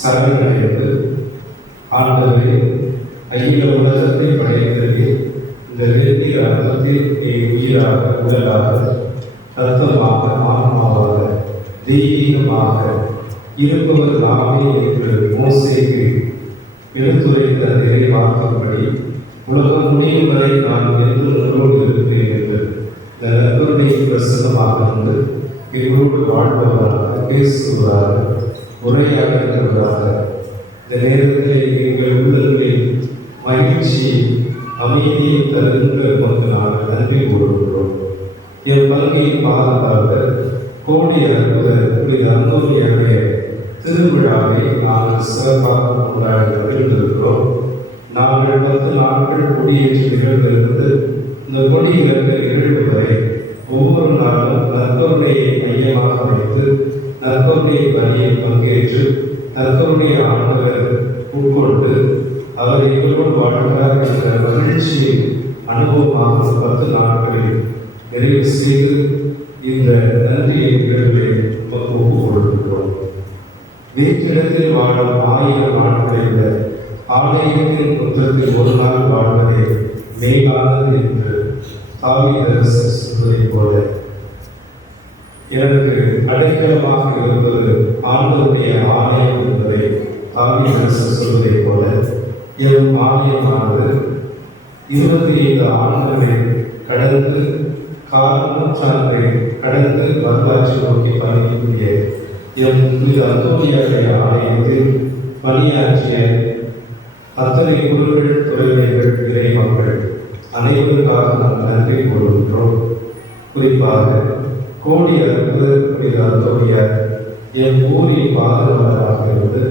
சரணடைந்து ஆண்டவரே, அகில உலகத்தை படைத்ததே, இந்த வெள்ளி ரத்தத்தில் நீ உயிராக, உடலாக, ரத்தமாக, ஆன்மாவாக, தெய்வீகமாக இருப்பவர் நாமே என்று மோசேக்கு எடுத்துரைத்த அதே வார்த்தைப்படி உலகம் முடியும் வரை நான் என்றும் உங்களோடு இருப்பேன் என்று இந்த நற்கருணை பிரசன்னமாக வந்து எங்களோடு வாழ்பவராக, பேசுவதாக, உரையாடுகிறவராக இந்த நேரத்தில் எங்கள் உள்ளங்களில் மகிழ்ச்சி, அமைதியை தருகின்ற கொண்டு நாங்கள் நன்றி கூறுகிறோம். என் பங்கியின் பாதுகாவலர் கோடி அற்புதர் புனித அந்தோனியாருடைய திருவிழாவை நாங்கள் சிறப்பாக கொண்டாடி மகிழ்ந்திருக்கிறோம். நாங்கள் 10 நாட்கள் கொடியேற்றி நிகழ்ந்திருந்து இந்த கொடி இறந்த நிகழ்வு வரை ஒவ்வொரு நாளும் நற்கருணையை மையமாக வைத்து நற்கருணை பணியை பங்கேற்று நற்கருணையை ஆண்டவர் உட்கொண்டு அவர் எங்களோடு வாழ்கிறார் என்ற மகிழ்ச்சியை அனுபவமாக 10 நாட்களில் நிறைவு செய்து இந்த நன்றியை நிகழ்வை ஒப்பு கொடுக்கிறோம். வீட்டிடத்தில் வாழும் 1000 நாட்களை விட ஆலயத்தின் குற்றத்தில் ஒரு நாள் வாழ்வதை மேலானது என்று தாவீதரசர் சொல்வதை போல எனக்கு அடைக்கலமாக இருப்பது ஆண்டவருடைய ஆலயம் என்பதை தாவீதரசர் சொல்வதை போல என் ஆலயமானது 25 ஆண்டுகளை கடந்து நூற்றாண்டை கடந்து வரலாற்றை நோக்கி பயணிக்கூடிய எம் அந்தோனியாருடைய ஆலயத்தில் பணியாற்றிய அத்தனை குருக்கள், துறைவினர்கள், இறை மக்கள் அனைவருக்காக நாம் நன்றி கூறுகின்றோம். குறிப்பாக கோடி அற்புதர் புனித அந்தோனியார் என் ஊரின் பாதுகாவலராக இருந்து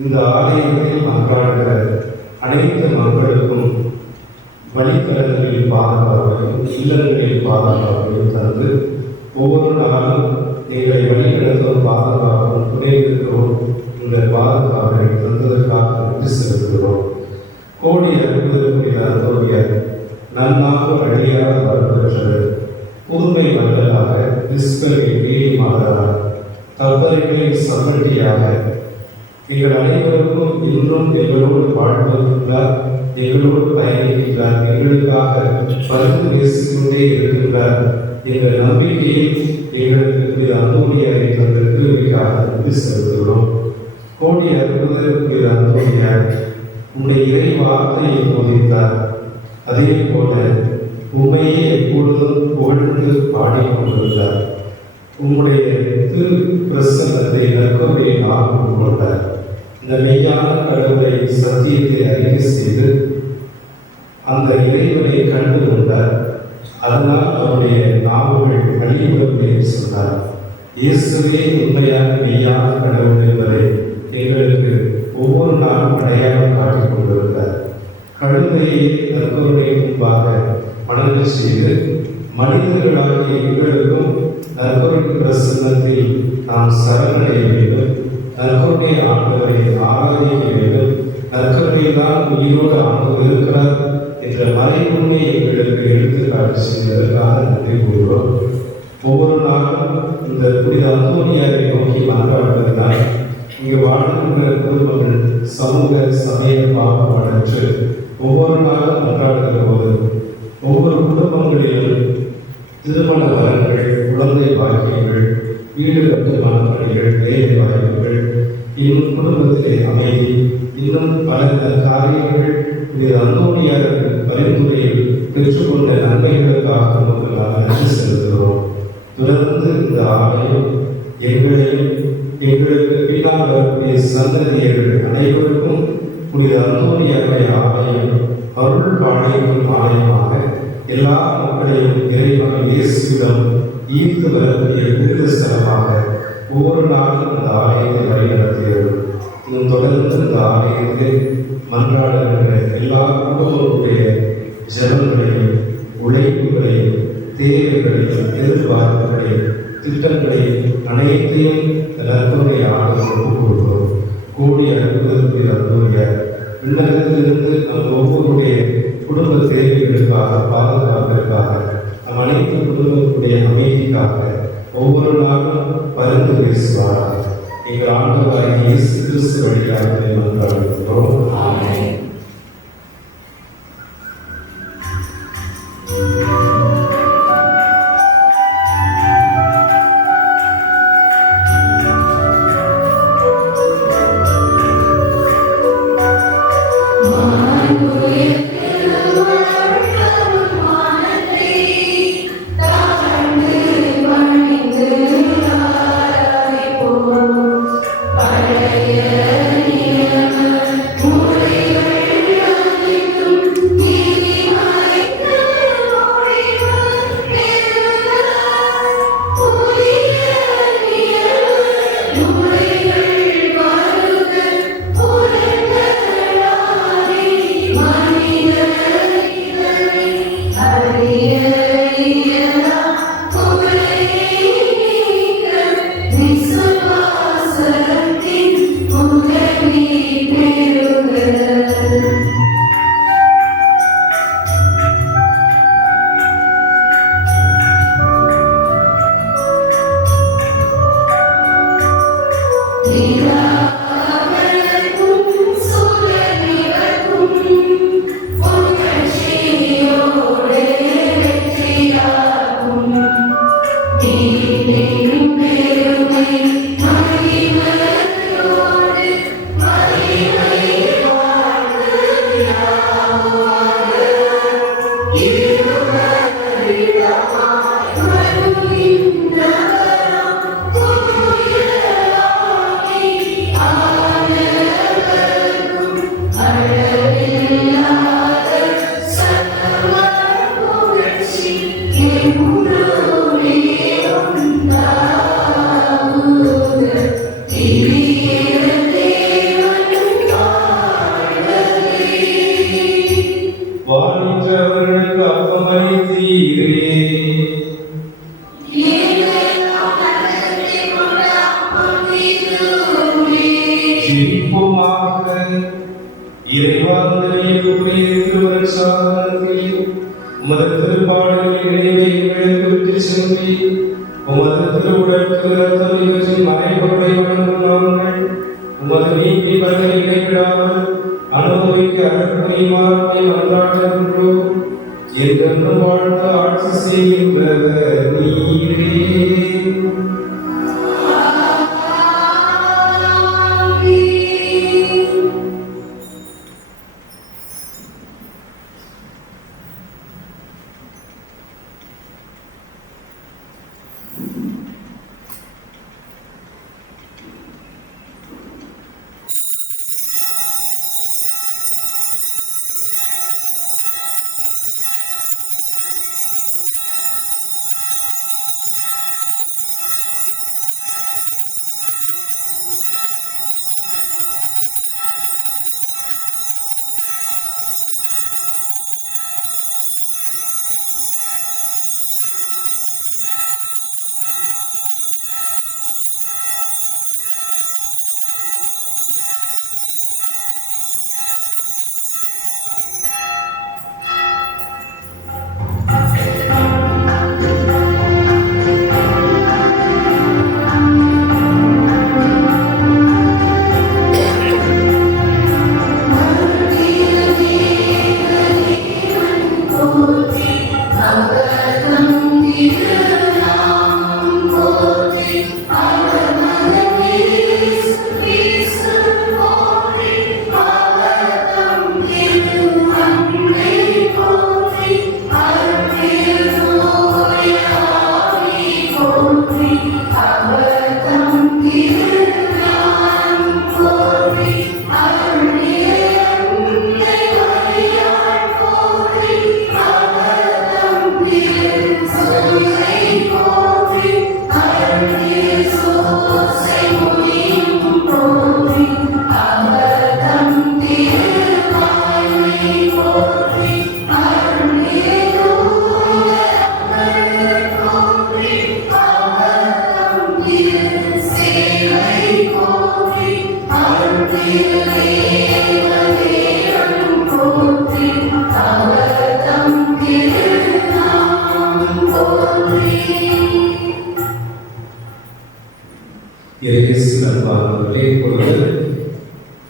இந்த ஆலயத்தில் மன்றாடுகிற அனைத்து மக்களுக்கும் வழித்தடங்களில் பாதுகாப்பையும் இல்லங்களில் பாதுகாப்பையும் தந்து ஒவ்வொரு நாளும் நீங்கள் நன்றி செலுத்துகிறோம். கோடி அற்புதத்தின் அந்தோனியர் நன்னாக வழியாக வரப்பெற்றது. புதுமை மன்னராக, கிறிஸ்தவின் வீடிமாதராக, கப்பல்களின் சமட்டியாக எங்கள் அனைவருக்கும் இன்றும் எங்களோடு வாழ்வதுள்ளார், எங்களோடு பயணிக்கின்றார், எங்களுக்காக பரிந்து பேசிக்கொண்டே இருக்கின்றார் என்ற நம்பிக்கையில் எங்களுக்கு அந்தோனியரை தந்த கிருபைக்காக நன்றி செலுத்துகிறோம். கோடி அற்புதத்திற்கு அந்தோனியார் உன்னுடைய இறை வார்த்தையை போதித்தார். அதே போல உண்மையை எப்பொழுதும் புகழ்ந்து பாடிக்கொண்டிருந்தார். உங்களுடைய திரு பிரசன்னத்தை நற்கொடையை ஆர்வம் கொண்டார். இந்த மெய்யான கடவுளை சத்தியத்தை அறிக்கை செய்து அந்த இறைவனை கண்டு கொண்டார். அதனால் அவருடைய நாவுகள் அழிவுகளை சொன்னார். இயேசுவே உண்மையான மெய்யான கடவுள் என்பதை எங்களுக்கு ஒவ்வொரு நாளும் அடையாளம் காட்டிக் கொண்டிருந்தார். கழுதையை நற்கொடை முன்பாக மடங்கு செய்து மனிதர்களாகிய எங்களுக்கும் நற்கொடை பிரசன்னத்தில் நாம் சரணடைய வேண்டும், நற்கொடை ஆண்டவரை ஆராதிக்க வேண்டும், நற்கொடை தான் உயிரோடு ஆண்டவர் இருக்கிறார் என்ற மறைமுறை எங்களுக்கு எடுத்துக்காட்டு செய்வதற்காக நன்றி கூறுகிறோம். ஒவ்வொரு நாளும் இந்த புனித அந்தோனியாரை நோக்கி மன்றாடுவதனால் இங்கு வாழ்கின்ற குடும்பங்கள் சமூக சமய பாகுபாடற்று ஒவ்வொரு நாளும் மன்றாடுகிற போது ஒவ்வொரு குடும்பங்களிலும் திருமண வரங்கள், குழந்தை பாக்கியங்கள், வீடு கட்டுமான பணிகள், வேலை வாய்ப்புகள், இன்னும் குடும்பத்திலே அமைதி, இன்னும் பல காரியங்கள் இது அந்தோனியார் பரிந்துரையில் பெற்றுக்கொண்ட நன்மைகளுக்காக நமக்கு நாம் நன்றி செலுத்துகிறோம். தொடர்ந்து இந்த ஆலயம் எங்களையும் எங்களுக்கு பின்னால் வரக்கூடிய சந்ததியர்கள் அனைவருக்கும் புனித அந்தோனியாருடைய ஆலயம் அருள் பாளையம் ஆலயமாக எல்லா மக்களையும் இறைவன் இயேசுவிடம் ஈர்த்து வரக்கூடிய விருதுஸ்தலமாக ஒவ்வொரு நாளும் இந்த ஆலயத்தை வழிநடத்துகிறது. இன்னும் தொடர்ந்து இந்த ஆலயத்தை மன்றாடுகின்ற எல்லா குடும்பங்களுடைய ஜனங்களையும் உழைப்புகளையும் தேவைகளையும் எதிர்பார்ப்புகளையும் திட்டங்களையும் அனைத்தையும் நற்பனை ஆளுநர் கொடுக்கிறோம். கூடிய அற்புதத்தில் அற்புதங்க விண்ணகத்திலிருந்து நம் ஒவ்வொருடைய குடும்ப தேவைகளுக்காக, பாதுகாப்பிற்காக, நம் அனைத்து குடும்பத்துடைய அமைதிக்காக ஒவ்வொரு நாளும் பரிந்து பேசுவாராக. எங்கள் ஆண்டவராகிய இயேசு கிறிஸ்து வழியாக மன்றாடுகிறோம். ஆமென். பழைய நியம முறைகள் இறைவாந்தனையை திருவருட்சாதனத்தில் உமது திருப்பாடலில் இணைவை எங்களுக்கு விட்டு சென்றி உமது திருவுடல் திருரத்தம் இவற்றின் மறைபொருளை வழங்கும் நாங்கள் உமது நீக்கி பதவி இடைவிடாமல் அனுபவிக்க அருள் புரியுமாறு மன்றாடுகின்றோம். என்றென்றும் வாழ்ந்து ஆட்சி செய்கின்றவர் நீரே.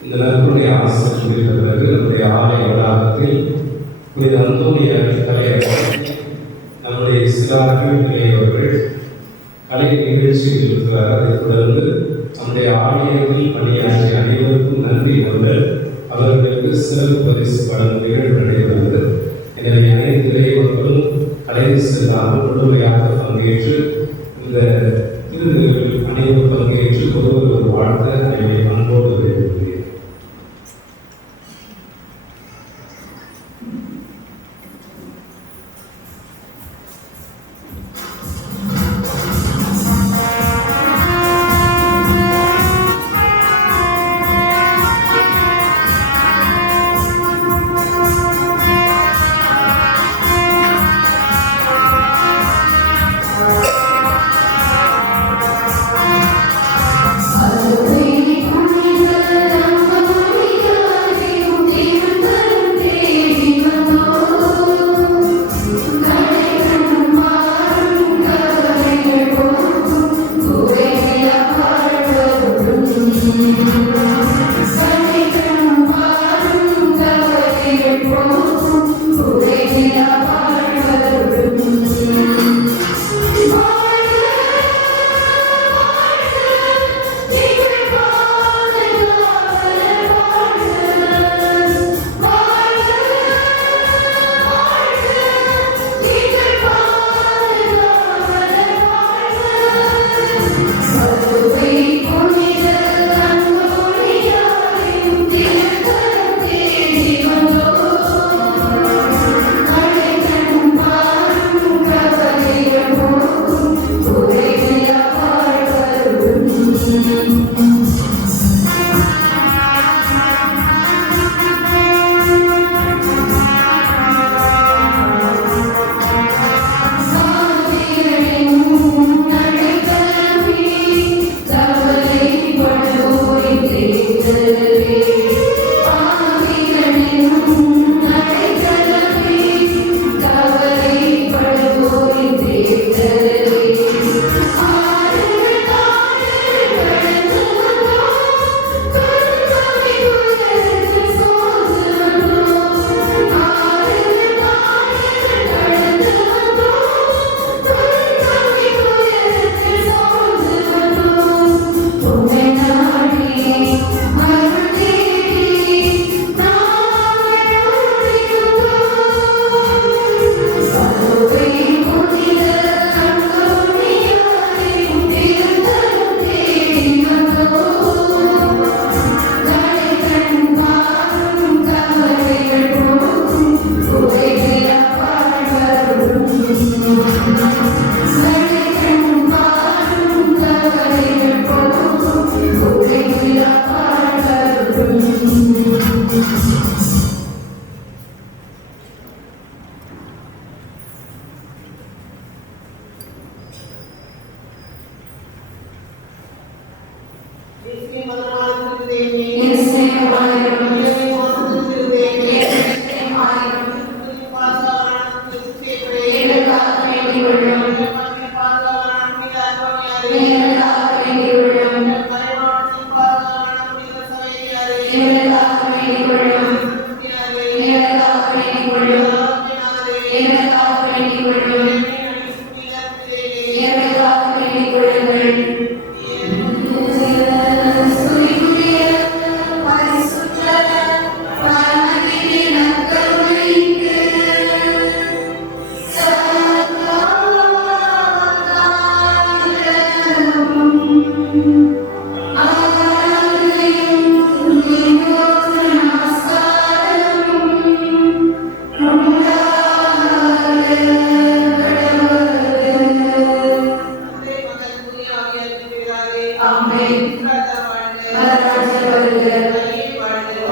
இந்த நற்கருணை ஆசிரியர் பிறகு நம்முடைய ஆலய வளாகத்தில் புனித அந்தோனியார் தலைவர் நம்முடைய சிறார்கள் நிலையவர்கள் கலை நிகழ்ச்சியில் இருக்கிறார். அதைத் தொடர்ந்து நம்முடைய ஆலயத்தில் பணியாற்றிய அனைவருக்கும் நன்றி கொண்டு அவர்களுக்கு சிறப்பு பரிசு வழங்கும் நிகழ்வு நடைபெறுகிறது. எனவே அனைத்து இளைஞர்களும் கலைந்து செல்லாமல் முழுமையாக பங்கேற்று இந்த திருநிகழ்வில் அனைவரும் பங்கேற்று ஒருவர் ஒரு வாழ்த்த அனைவரை அன்போடு விரும்புகிறேன்.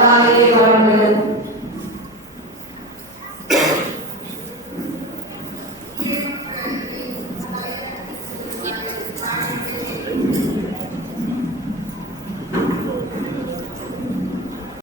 Amen.